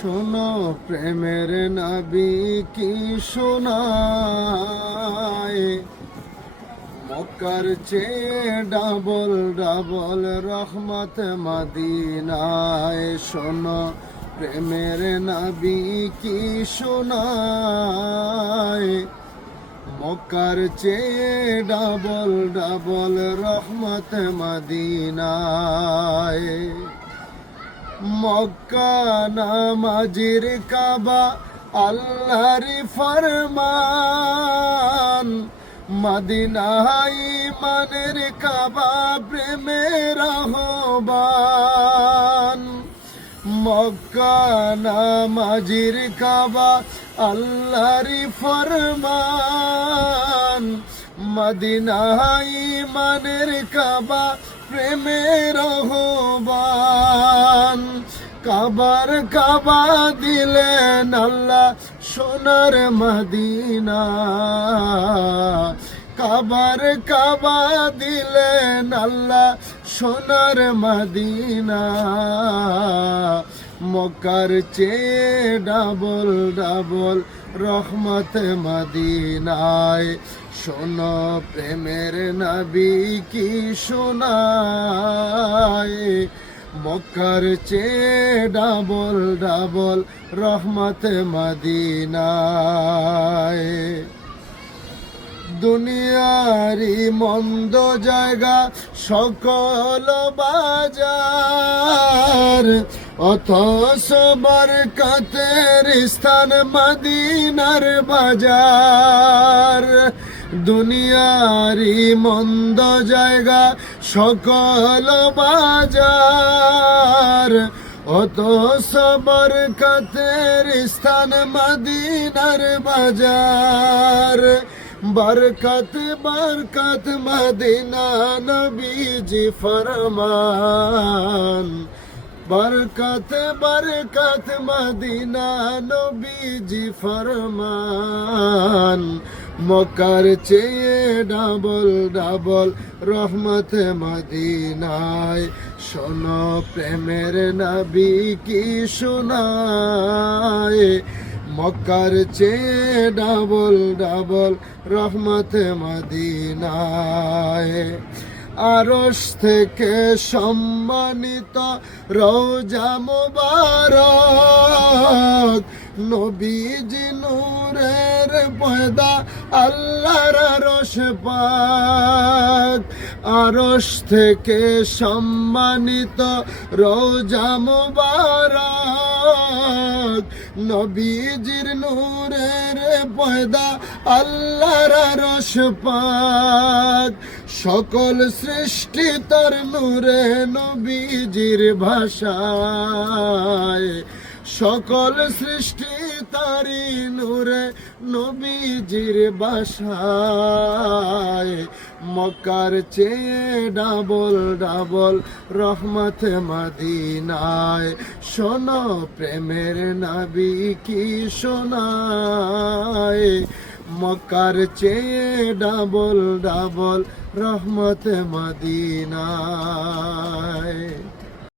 শোনো প্রেমের নবী কি শোনায়, মক্কার চেয়ে ডাবল ডাবল রহমত মদিনায়। শোনো প্রেমের নবী কি শোনায়, মক্কার চেয়ে ডাবল ডাবল রহমত মদিনায়। মক্কা নামাজির কাবা আল্লাহর ফরমান, মদিনায় ইমানের কাবা প্রেমের আহ্বান। মক্কা নামাজির কাবা আল্লাহর ফরমান, মদিনায় ইমানের কাবা প্রেমের আহ্বান। কাবার কাবা দিলেন আল্লাহ সোনার মদিনা, কাবার কাবা দিলেন আল্লাহ সোনার মদিনা। মক্কার চেয়ে ডাবল ডাবল রহমত মদিনায়। শোনো প্রেমের নবী কি শোনায়, মক্কার চেয়ে ডাবল ডাবল রহমত মদিনায়। দুনিয়ারি মন্দ জায়গা সকল বাজার, অথচ বরকতের স্থান মদিনার বাজার। দুনিয়ারি মন্দ জায়গা সকল বাজার, অথচ বরকতের স্থান মদিনার বাজার। বরকত বরকত মদিনা নবীজি ফরমান, বরকত বরকত মদিনা নবীজি ফরমান। মক্কার চেয়ে ডাবল ডাবল রহমত মদিনায়। শোনো প্রেমের নবী কি শোনায়, মক্কার চেয়ে ডাবল ডাবল রহমত মদিনায়। আরশ থেকে সম্মানিত রওজা মুবারক, নবীজি নূরের পয়দা আল্লাহর আরশ পাক। আরশ থেকে সম্মানিত রওজা মুবারক, নবীজির নূরের পয়দা আল্লাহর আরশ পাক। সকল সৃষ্টি তার নূরে নবীজির ভাষায়, সকল সৃষ্টি তারি নূরে নবীজির ভাষায়। মক্কার চেয়ে ডাবল ডাবল রহমত মদিনায়। শোনো প্রেমের নবী কি শোনায়, মক্কার চেয়ে ডাবল ডাবল রহমত মদিনায়।